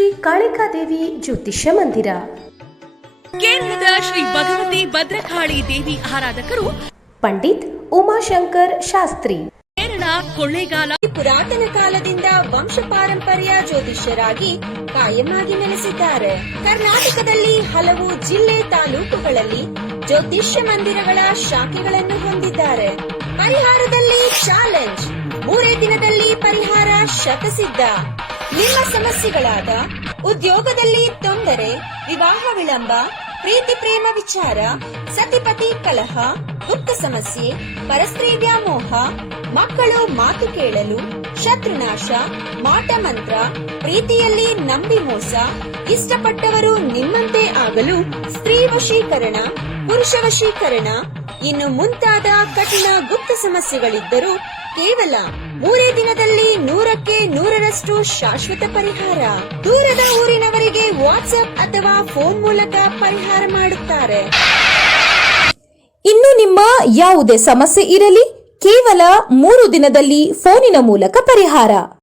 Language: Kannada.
ಶ್ರೀ ಕಾಳಿಕಾದೇವಿ ಜ್ಯೋತಿಷ್ಯ ಮಂದಿರ. ಕೇರಳದ ಶ್ರೀ ಭಗವತಿ ಭದ್ರಕಾಳಿ ದೇವಿ ಆರಾಧಕರು ಪಂಡಿತ್ ಉಮಾಶಂಕರ್ ಶಾಸ್ತ್ರಿ. ಕೇರಳ ಕೊಳ್ಳೇಗಾಲ ಪುರಾತನ ಕಾಲದಿಂದ ವಂಶ ಪಾರಂಪರ್ಯ ಜ್ಯೋತಿಷ್ಯರಾಗಿ ಕಾಯಮಾಗಿ ನೆಲೆಸಿದ್ದಾರೆ. ಕರ್ನಾಟಕದಲ್ಲಿ ಹಲವು ಜಿಲ್ಲೆ ತಾಲೂಕುಗಳಲ್ಲಿ ಜ್ಯೋತಿಷ್ಯ ಮಂದಿರಗಳ ಶಾಖೆಗಳನ್ನು ಹೊಂದಿದ್ದಾರೆ. ಪರಿಹಾರದಲ್ಲಿ ಚಾಲೆಂಜ್, 3 ದಿನದಲ್ಲಿ ಪರಿಹಾರ ಶತಸಿದ್ಧ. ನಿಮ್ಮ ಸಮಸ್ಯೆಗಳಾದ ಉದ್ಯೋಗದಲ್ಲಿ ತೊಂದರೆ, ವಿವಾಹ ವಿಳಂಬ, ಪ್ರೀತಿ ಪ್ರೇಮ ವಿಚಾರ, ಸತಿಪತಿ ಕಲಹ, ಗುಪ್ತ ಸಮಸ್ಯೆ, ಪರಸ್ತ್ರೀ ವ್ಯಾಮೋಹ, ಮಕ್ಕಳು ಮಾತು ಕೇಳಲು, ಶತ್ರುನಾಶ, ಮಾಟ ಮಂತ್ರ, ಪ್ರೀತಿಯಲ್ಲಿ ನಂಬಿ ಮೋಸ, ಇಷ್ಟಪಟ್ಟವರು ನಿಮ್ಮಂತೆ ಆಗಲು ಸ್ತ್ರೀ ವಶೀಕರಣ, ಪುರುಷ ವಶೀಕರಣ, ಇನ್ನು ಮುಂತಾದ ಕಠಿಣ ಗುಪ್ತ ಸಮಸ್ಯೆಗಳಿದ್ದರೂ ಕೇವಲ 3 ದಿನದಲ್ಲಿ 100ಕ್ಕೆ 100ರಷ್ಟು ಶಾಶ್ವತ ಪರಿಹಾರ. ದೂರದ ಊರಿನವರಿಗೆ ವಾಟ್ಸ್ಆಪ್ ಅಥವಾ ಫೋನ್ ಮೂಲಕ ಪರಿಹಾರ ಮಾಡುತ್ತಾರೆ. ಇನ್ನು ನಿಮ್ಮ ಯಾವುದೇ ಸಮಸ್ಯೆ ಇರಲಿ, ಕೇವಲ 3 ದಿನದಲ್ಲಿ ಫೋನಿನ ಮೂಲಕ ಪರಿಹಾರ.